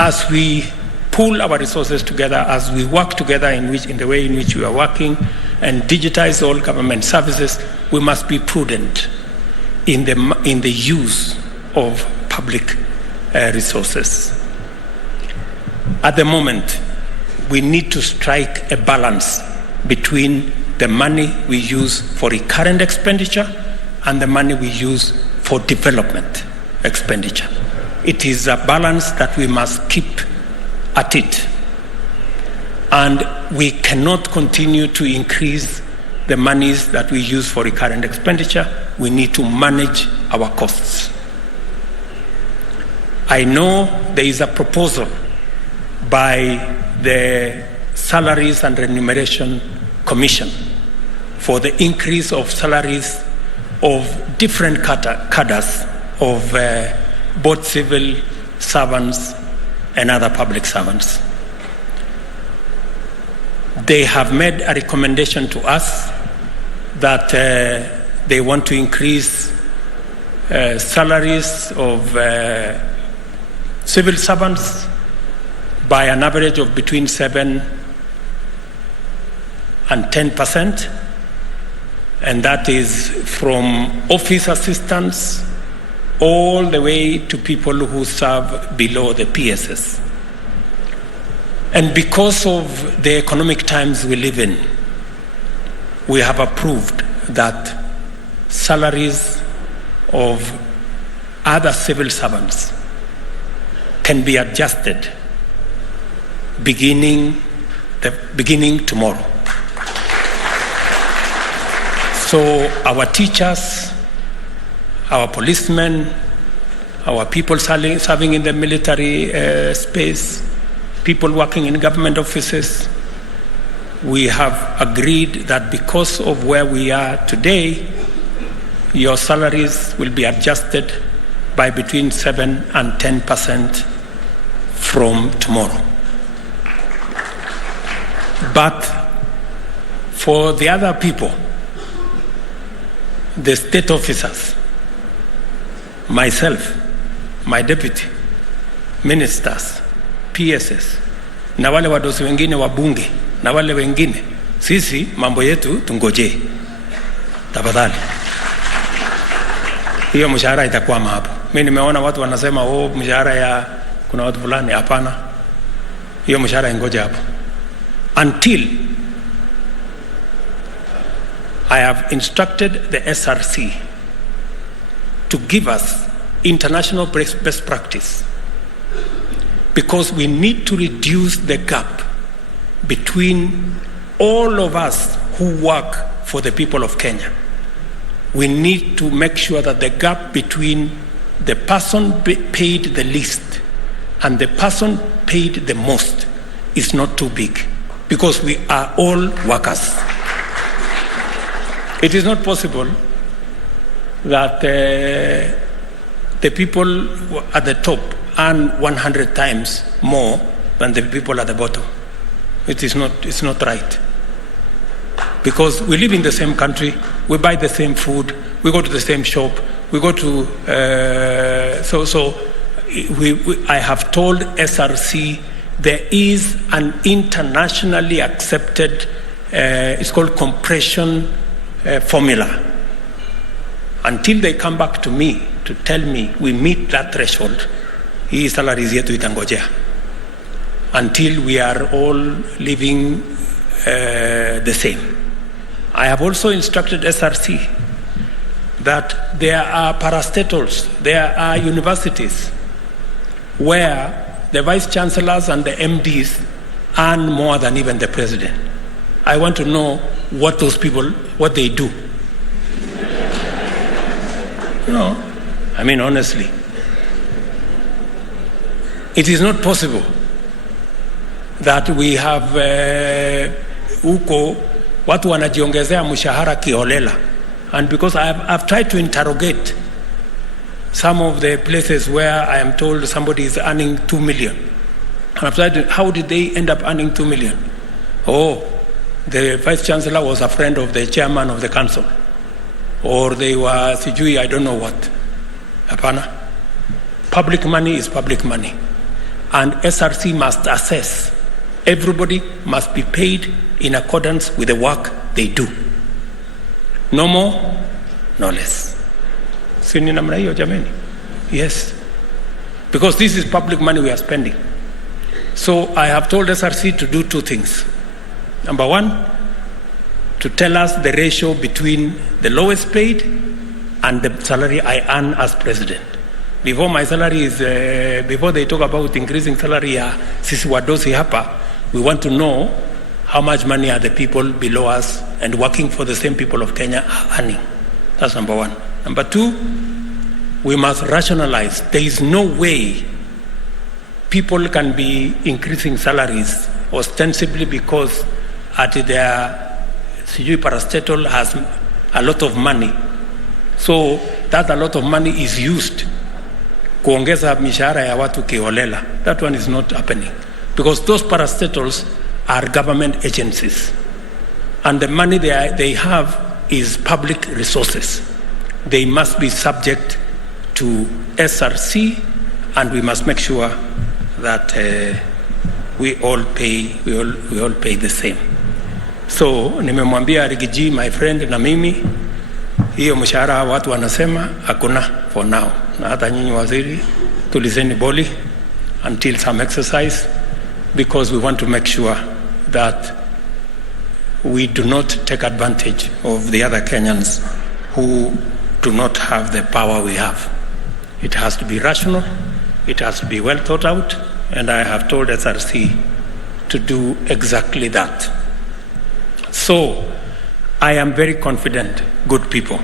as we pool our resources together, as we work together in the way in which we are working and digitize all government services, we must be prudent in the use of public resources. At the moment, we need to strike a balance between the money we use for recurrent expenditure and the money we use for development expenditure. It is a balance that we must keep at it. And we cannot continue to increase the monies that we use for recurrent expenditure. We need to manage our costs. I know there is a proposal by the Salaries and Remuneration Commission for the increase of salaries of different cadres of both civil servants and other public servants. They have made a recommendation to us that they want to increase salaries of civil servants by an average of between 7 and 10%, and that is from office assistants all the way to people who serve below the PSS. And because of the economic times we live in, we have approved that salaries of other civil servants can be adjusted beginning tomorrow. So our teachers, our policemen, our people serving in the military space, people working in government offices, we have agreed that because of where we are today, your salaries will be adjusted by between 7 and 10% from tomorrow. But for the other people, the state officers, myself, my deputy, ministers, PSS, na wale wadosi wengine wa bunge, na wale wengine, sisi mambo yetu tungoje. Tafadhali. Hiyo mshahara itakwama hapo. Mimi nimeona watu wanasema mshahara ya kuna watu fulani, hapana. Hiyo mshahara ingoje hapo. Until I have instructed the SRC to give us international best practice, because we need to reduce the gap between all of us who work for the people of Kenya. We need to make sure that the gap between the person paid the least and the person paid the most is not too big, because we are all workers. It is not possible that the people at the top earn 100 times more than the people at the bottom. It's not right. Because we live in the same country, we buy the same food, we go to the same shop, we go to, I have told SRC there is an internationally accepted, it's called compression formula. Until they come back to me to tell me we meet that threshold, hii salaries yetu itangojea. Until we are all living the same. I have also instructed SRC that there are parastatals, there are universities where the vice chancellors and the MDs earn more than even the president. I want to know what those people, what they do. I mean, honestly, it is not possible that we have huko watu wanajiongezea mshahara kiholela. And because I've tried to interrogate some of the places where I am told somebody is earning 2 million. And I've tried to, how did they end up earning 2 million? Oh, the vice chancellor was a friend of the chairman of the council. Or they were sijui, I don't know what. Hapana. Public money is public money. and SRC must assess. Everybody must be paid in accordance with the work they do. No more, no less. Sini namna hiyo jameni? Yes. Because this is public money we are spending. So I have told SRC to do two things. Number one, to tell us the ratio between the lowest paid and the salary I earn as president. Before my salary is, before they talk about increasing salary ya sisi wadosi hapa, we want to know how much money are the people below us and working for the same people of Kenya are earning. That's number one. Number two, we must rationalize. There is no way people can be increasing salaries ostensibly because at their parastatal has a lot of money. So that a lot of money is used kuongeza mishahara ya watu kiholela. That one is not happening because those parastatals are government agencies and the money they have is public resources. They must be subject to SRC and we must make sure that we all pay the same. So nimemwambia Rigiji, my friend, na mimi hiyo mshahara watu wanasema hakuna for now, na hata nyinyi waziri tulizeni boli until some exercise, because we want to make sure that we do not take advantage of the other Kenyans who do not have the power we have. It has to be rational, it has to be well thought out, and I have told SRC to do exactly that. So I am very confident, good people,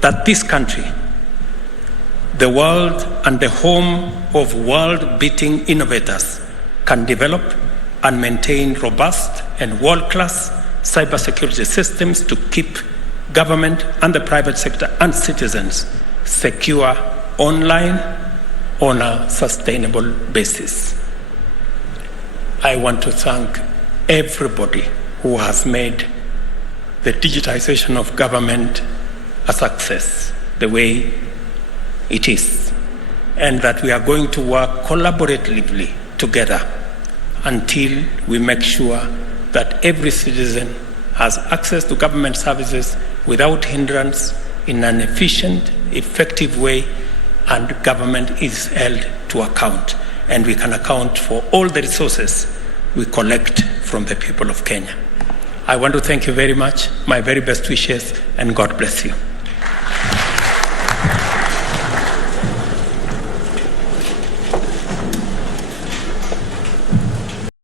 that this country, the world and the home of world-beating innovators, can develop and maintain robust and world-class cybersecurity systems to keep government and the private sector and citizens secure online on a sustainable basis. I want to thank everybody who has made the digitization of government a success the way it is, and that we are going to work collaboratively together until we make sure that every citizen has access to government services without hindrance in an efficient, effective way, and government is held to account, and we can account for all the resources we collect from the people of Kenya. I want to thank you very much, my very best wishes, and God bless you.